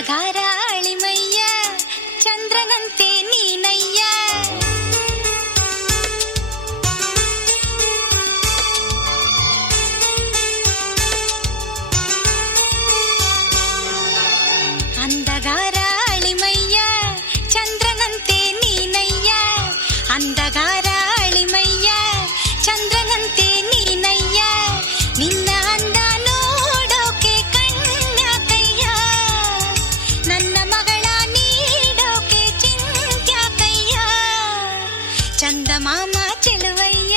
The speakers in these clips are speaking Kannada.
ಅಂಧಗಾರ ಅಳಿಮಯ್ಯ ಚಂದ್ರನಂತೆ ನೀನಯ್ಯ. ಅಂಧಗಾರ ಅಳಿಮಯ್ಯ ಚಂದ್ರನಂತೆ ನೀನಯ್ಯ. ಅಂಧಗಾರ ಅಳಿಮಯ್ಯ ಚಂದ್ರನಂತೆ ನೀನಯ್ಯ. ನಿನ್ನ ಅಂದ ನೋಡೋಕೆ ಕಣ್ಯಾಕಯ್ಯ, ನನ್ನ ಮಗಳ ನೀಡೋಕೆ ಚಿಂತ್ಯಾಕಯ್ಯ. ಚಂದಮಾಮ ಚೆಲುವಯ್ಯ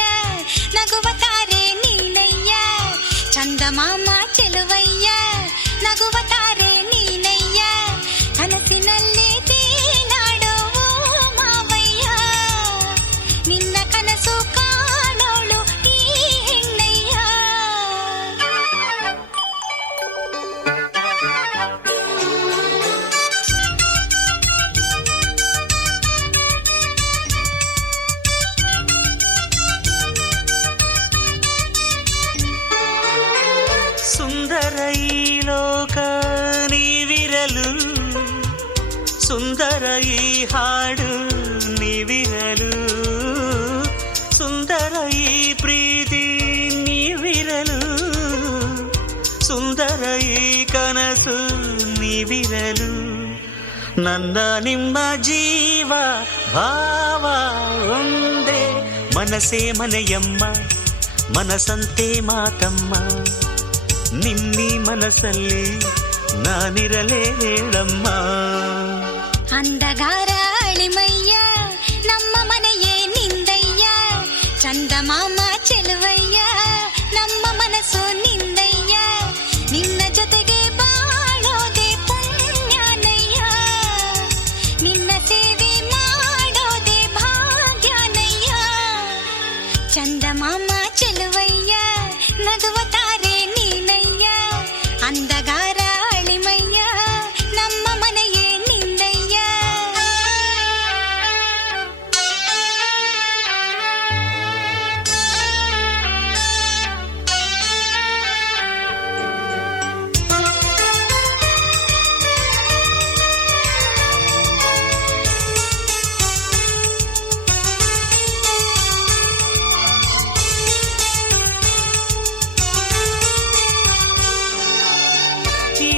ನಗುವ ತಾರೆ ನೀನಯ್ಯ. ಚಂದಮಾಮ ಚೆಲುವಯ್ಯ ನಗುವ ತಾರೆ ನೀನಯ್ಯ. ಕನಸಿನಲ್ಲೇ ತೇಲಾಡೋ ಮಾವಯ್ಯ, ನಿನ್ನ ಕನಸು ಕಾಣೋಳು ಈ ಹೆಣ್ಣಯ್ಯ. ಸುಂದರ ಈ ಲೋಕ ನೀವಿರಲು, ಸುಂದರ ಈ ಹಾಡು ನೀವಿರಲು, ಸುಂದರ ಈ ಪ್ರೀತಿ ನೀವಿರಲು, ಸುಂದರ ಈ ಕನಸು ನೀವಿರಲು. ನನ್ನ ನಿಮ್ಮ ಜೀವ ಭಾವ ಒಂದೇ, ಮನಸೇ ಮನೆಯಮ್ಮ ಮನಸಂತೆ ಮಾತಮ್ಮ. ನಿನ್ನೀ ಮನಸ್ಸಲ್ಲಿ ನಾನಿರಲೇ ಹೇಳಮ್ಮ. ಅಂಧಗಾರ ಅಳಿಮಯ್ಯ ನಮ್ಮ ಮನೆಯೇ ನಿಂದಯ್ಯ. ಚಂದಮಾಮ ಚೆಲುವಯ್ಯ ನಮ್ಮ ಮನಸ್ಸು ನಿಂದಯ್ಯ. ನಿನ್ನ ಜೊತೆಗೆ ಬಾಳೋದೆ ಪುಣ್ಯನಯ್ಯ, ನಿನ್ನ ಸೇವೆ ಮಾಡೋದೆ ಭಾಗ್ಯನಯ್ಯ. ಚಂದಮಾಮ ಚೆಲುವಯ್ಯ ನಗುವ ತಾರೆ ನೀನಯ್ಯ. ಅಂಧಗಾರ ಅಳಿಮಯ್ಯ ನಮ್ಮ ಮನೆಯೇ ನಿಂದಯ್ಯ.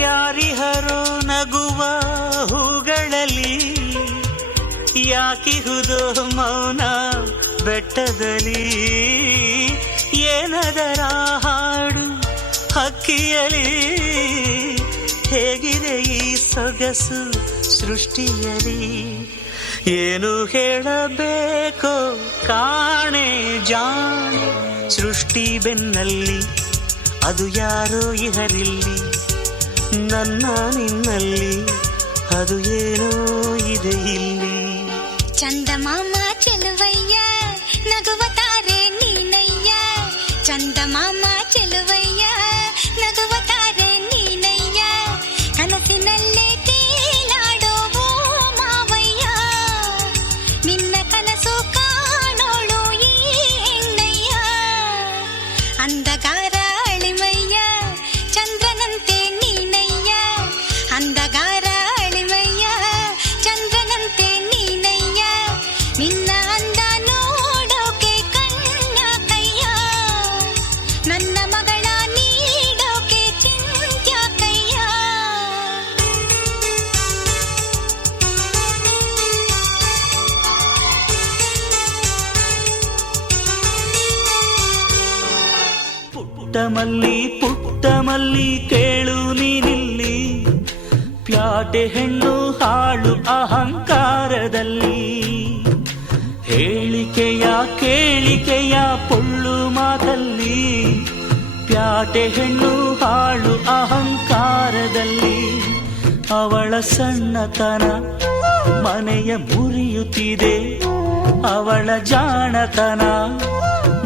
ಯಾರಿಹರೋ ನಗುವ ಹೂಗಳಲ್ಲಿ, ಯಾಕಿಹುದೋ ಮೌನ ಬೆಟ್ಟದಲ್ಲಿ. ಏನದರ ಹಾಡು ಹಕ್ಕಿಯಲಿ, ಹೇಗಿದೆ ಈ ಸೊಗಸು ಸೃಷ್ಟಿಯಲಿ. ಏನು ಹೇಳಬೇಕೋ ಕಾಣೆ ಜಾಣೆ, ಸೃಷ್ಟಿ ಬೆನ್ನಲ್ಲಿ ಅದು ಯಾರೋ ಇಹರಿಲ್ಲಿ. ನನ್ನ ನಿನ್ನಲ್ಲಿ ಅದು ಏನೋ ಇದೆ ಇಲ್ಲಿ. ಚಂದಮಾಮ ಚೆಲುವಯ್ಯ ನಗುವ ತಾರೆ ನೀನಯ್ಯ. ಚಂದಮಾಮ ಚೆಲುವಯ್ಯ ನಗುವ ತಾರೆ ನೀನಯ್ಯ. ಕನಸಿನಲ್ಲೇ ತೇಲಾಡೋ ಮಾವಯ್ಯ, ನಿನ್ನ ಕನಸು ಕಾಣೋಳು ಈ ಹೆಣ್ಣಯ್ಯ. ಅಂಧಗಾರ ಅಳಿಮಯ್ಯ ಚಂದ್ರನಂತೆ ನೀನಯ್ಯ. ಅಂಧಗಾರ ಅಳಿಮಯ್ಯ ಚಂದ್ರನಂತೆ ನೀನಯ್ಯ. ನಿನ್ನ ಅಂದ ನೋಡೋಕೆ ಕಣ್ಯಾಕಯ್ಯ, ನನ್ನ ಮಗಳ ನೀಡೋಕೆ ಚಿಂತ್ಯಾಕಯ್ಯ. ಪುಟ್ಟ ಮಲ್ಲಿ ಕೇಳು ನೀನಿಲ್ಲಿ, ಪ್ಯಾಟೆ ಹೆಣ್ಣು ಹಾಳು ಅಹಂಕಾರದಲ್ಲಿ. ಹೇಳಿಕೆಯ ಕೇಳಿಕೆಯ ಪೊಳ್ಳು ಮಾತಲ್ಲಿ, ಪ್ಯಾಟೆ ಹೆಣ್ಣು ಹಾಳು ಅಹಂಕಾರದಲ್ಲಿ. ಅವಳ ಸಣ್ಣತನ ಮನೆಯ ಮುರಿಯುತ್ತಿದೆ, ಅವಳ ಜಾಣತನ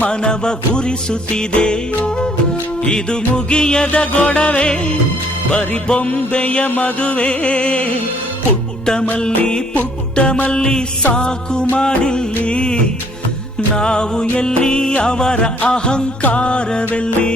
ಮನವ ಉರಿಸುತ್ತಿದೆ. ಇದು ಮುಗಿಯದ ಗೊಡವೆ, ಬರಿ ಬೊಂಬೆಯ ಮದುವೆ. ಪುಟ್ಟ ಮಲ್ಲಿ ಸಾಕು ಮಾಡಿಲ್ಲಿ, ನಾವು ಎಲ್ಲಿ ಅವರ ಅಹಂಕಾರವೆಲ್ಲಿ.